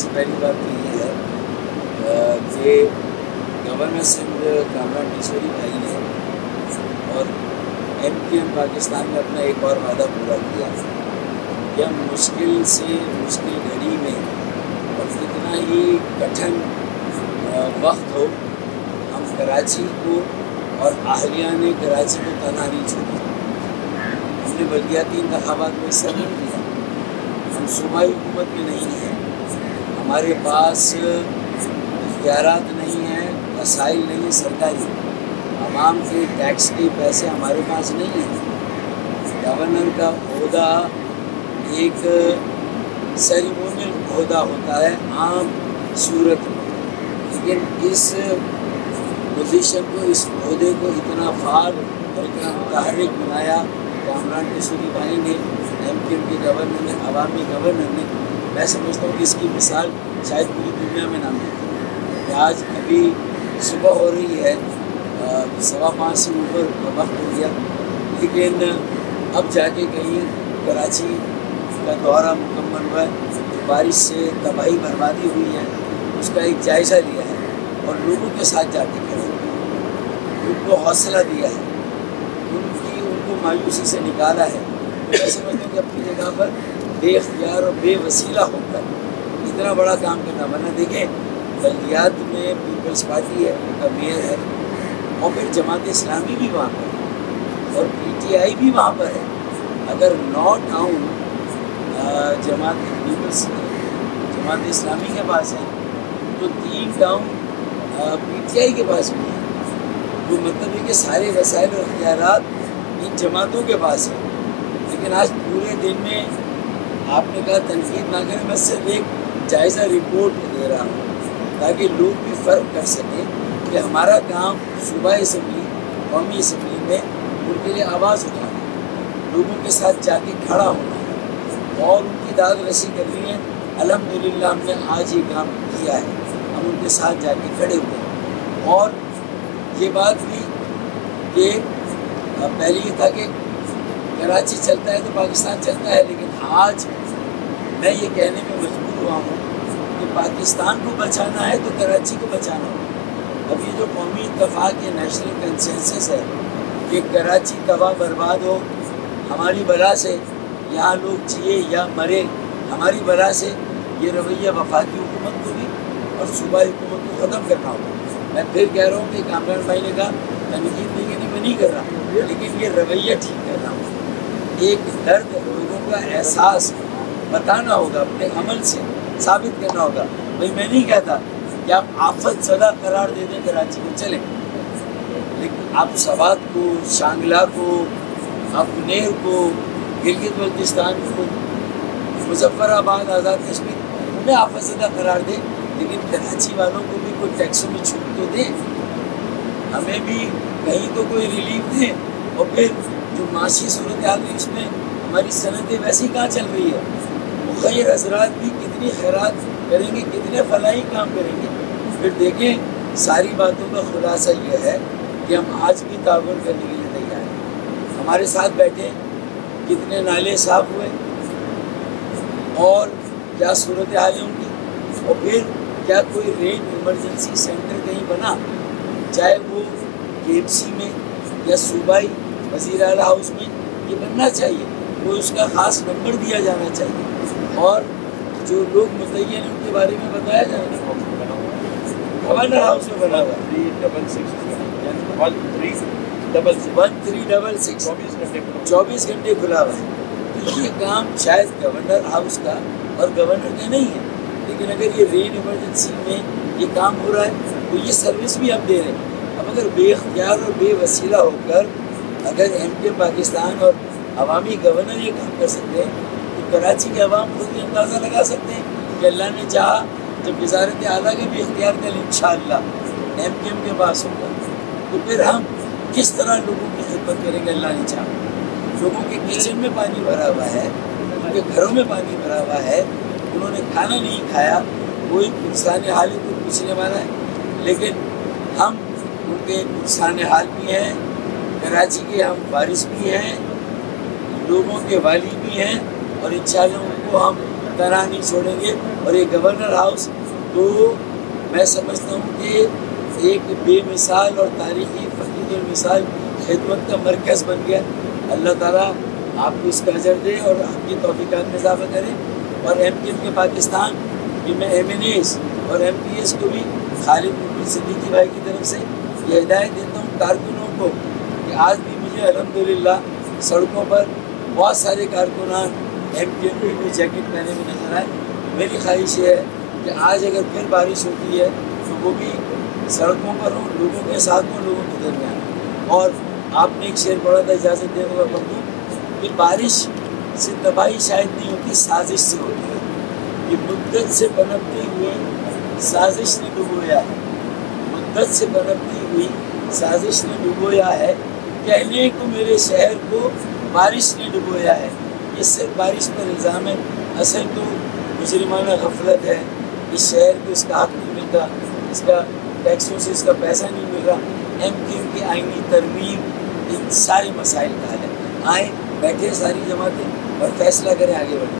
سے پہلی بات تو یہ ہے کہ گورنر سندھ کامران ٹیسوری بھائی نے اور MQM پاکستان میں اپنا ایک اور وعدہ پورا کیا کہ ہم مشکل سے مشکل گھڑی میں اور کتنا ہی کٹھن وقت ہو ہم کراچی کو اور اہلیان کراچی کو تنہا نہیں چھوڑیں۔ ہم نے بلدیاتی انتخابات میں حصہ نہیں لیا، ہم صوبائی حکومت میں نہیں ہیں، ہمارے پاس اختیارات نہیں ہیں، وسائل نہیں ہیں سرکاری، عوام کے ٹیکس کے پیسے ہمارے پاس نہیں ہیں۔ گورنر کا عہدہ ایک سیریمونیل عہدہ ہوتا ہے عام صورت میں، لیکن اس پوزیشن کو، اس عہدے کو اتنا فعال اور اتنا متحرک بنایا کامران ٹیسوری بھائی نے، MQM کے گورنر نے، عوامی گورنر نے۔ میں سمجھتا ہوں کہ اس کی مثال شاید پوری دنیا میں نہ ملتی۔ آج ابھی صبح ہو رہی ہے، 5:15 سے اوپر وقت ہو گیا، لیکن اب جا کے کہیں کراچی کا دورہ مکمل ہوا ہے، جو بارش سے تباہی بربادی ہوئی ہے اس کا ایک جائزہ لیا ہے اور لوگوں کے ساتھ جا کے کھڑے ہوئے، ان کو حوصلہ دیا ہے، ان کو مایوسی سے نکالا ہے۔ میں سمجھتا ہوں کہ اپنی جگہ پر بے اختیار اور بے وسیلہ ہو کر اتنا بڑا کام کرنا، ورنہ دیکھیں بلدیات میں پیپلز پارٹی ہے، ان کا میئر ہے، اور پھر جماعت اسلامی بھی وہاں پر ہے اور PTI بھی وہاں پر ہے۔ اگر 9 ٹاؤن جماعت اسلامی کے پاس ہے تو 3 ٹاؤن PTI کے پاس بھی ہے، تو مطلب ہے کہ سارے وسائل اور اختیارات ان جماعتوں کے پاس ہیں۔ لیکن آج پورے دن میں آپ نے کہا تنقید نہ کریں، میں صرف ایک جائزہ رپورٹ دے رہا ہوں تاکہ لوگ بھی فرق کر سکیں کہ ہمارا کام صوبائی اسمبلی، قومی اسمبلی میں ان کے لیے آواز اٹھانا، لوگوں کے ساتھ جا کے کھڑا ہونا اور ان کی داد رسی کرنی ہے۔ الحمدللہ ہم نے آج یہ کام کیا ہے، ہم ان کے ساتھ جا کے کھڑے ہوئے ہیں۔ اور یہ بات بھی کہ پہلے یہ تھا کہ کراچی چلتا ہے تو پاکستان چلتا ہے، لیکن آج میں یہ کہنے میں مجبور ہوا ہوں کہ پاکستان کو بچانا ہے تو کراچی کو بچانا ہو۔ اب یہ جو قومی اتفاق یا نیشنل کنسنسس ہے کہ کراچی تباہ برباد ہو ہماری بلا سے، یہاں لوگ جیے یا مرے ہماری بلا سے، یہ رویہ وفاقی حکومت کو بھی اور صوبائی حکومت کو ختم کرنا ہوگا۔ میں پھر کہہ رہا ہوں کہ کامران بھائی نے کہا تنقید نہیں کرنی، میں نہیں کر رہا، لیکن یہ رویہ ٹھیک کرنا ہوگا، ایک درد لوگوں کا احساس بتانا ہوگا، اپنے عمل سے ثابت کرنا ہوگا۔ بھائی میں نہیں کہتا کہ آپ آفت زدہ قرار دے دیں کراچی کو، چلیں، لیکن آپ سوات کو، شانگلہ کو، آپ نیر کو، گلگت بلتستان کو، مظفر آباد، آزاد کشمیر، انہیں آفت زدہ قرار دیں، لیکن کراچی والوں کو بھی کوئی ٹیکسوں میں چھوٹ تو دیں، ہمیں بھی کہیں تو کوئی ریلیف دیں۔ اور پھر جو معاشی صورتحال ہے اس میں ہماری صنعتیں ویسی کہاں چل رہی ہے، مخیر حضرات بھی کتنی خیرات کریں گے، کتنے فلاحی کام کریں گے۔ پھر دیکھیں ساری باتوں کا خلاصہ یہ ہے کہ ہم آج بھی تعاون کرنے کے لیے تیار ہیں، ہمارے ساتھ بیٹھے، کتنے نالے صاف ہوئے اور کیا صورتحال ہے ان کی، اور پھر کیا کوئی رین ایمرجنسی سینٹر کہیں بنا، چاہے وہ KMC میں یا صوبائی وزیر اعلیٰ ہاؤس میں، یہ بننا چاہیے، وہ اس کا خاص نمبر دیا جانا چاہیے اور جو لوگ متعین ہیں ان کے بارے میں بتایا جائے۔ گورنر ہاؤس میں بنا ہوا 1366 24 گھنٹے کھلا ہوا ہے۔ تو یہ کام شاید گورنر ہاؤس کا اور گورنر کا نہیں ہے، لیکن اگر یہ رین ایمرجنسی میں یہ کام ہو رہا ہے تو یہ سروس بھی ہم دے رہے ہیں۔ اب اگر بے اختیار اور بے وسیلہ ہو کر اگر MQM پاکستان اور عوامی گورنر یہ کام کر سکتے ہیں تو کراچی کے عوام خود بھی اندازہ لگا سکتے ہیں کہ اللہ نے چاہا جب وزارت اعلیٰ کا بھی اختیار کر انشاءاللہ MQM کے پاس ہوگا تو پھر ہم کس طرح لوگوں کی خدمت کریں گے۔ اللہ نے چاہا لوگوں کے کچن میں پانی بھرا ہوا ہے، ان کے گھروں میں پانی بھرا ہوا ہے، انہوں نے کھانا نہیں کھایا، کوئی انسان حال کو پوچھنے والا ہے، لیکن ہم ان کے انسان حال بھی ہیں، کراچی کے ہم وارث بھی ہیں، لوگوں کے والی بھی ہیں، اور انشاءاللہ ان کو ہم طرح نہیں چھوڑیں گے. اور یہ گورنر ہاؤس تو میں سمجھتا ہوں کہ ایک بے مثال اور تاریخی فقید المثال خدمت کا مرکز بن گیا. اللہ تعالیٰ آپ کو اس کا اجر دے اور آپ کی توفیقات میں اضافہ کرے. اور ایم پی ایم کے پاکستان کہ میں ایم این ایز اور ایم پی ایس کو بھی خالد بن صدیقی بھائی کی طرف سے یہ ہدایت دیتا ہوں کارکنوں کو کہ آج بھی مجھے الحمدللہ سڑکوں پر بہت سارے کارکنان ایم پی ایم کی جیکٹ پہنے ہوئے نظر آئے. میری خواہش یہ ہے کہ آج اگر پھر بارش ہوتی ہے تو وہ بھی سڑکوں پر ہوں, لوگوں کے ساتھ ہوں, لوگوں کے درمیان. اور آپ نے ایک شعر پڑھا تھا, اجازت دے دو پڑھ دوں کہ بارش سے تباہی شاید نہیں ہوتی, سازش سے ہوتی ہے. یہ مدت سے پنپتی ہوئی سازش نے ڈبویا ہے, مدت سے پنپتی ہوئی سازش نے ڈبویا ہے. کہنے کو میرے شہر کو بارش نے ڈبویا ہے. یہ صرف بارش پر الزام ہے, اصل تو مجرمانہ غفلت ہے. اس شہر کو اس کا حق نہیں ملتا, اس کا ٹیکسوں سے اس کا پیسہ نہیں مل رہا. ایم کیو ایم کی آئینی ترمیم ان سارے مسائل کا حل ہے. آئیں بیٹھے ساری جماعتیں اور فیصلہ کریں, آگے بڑھیں.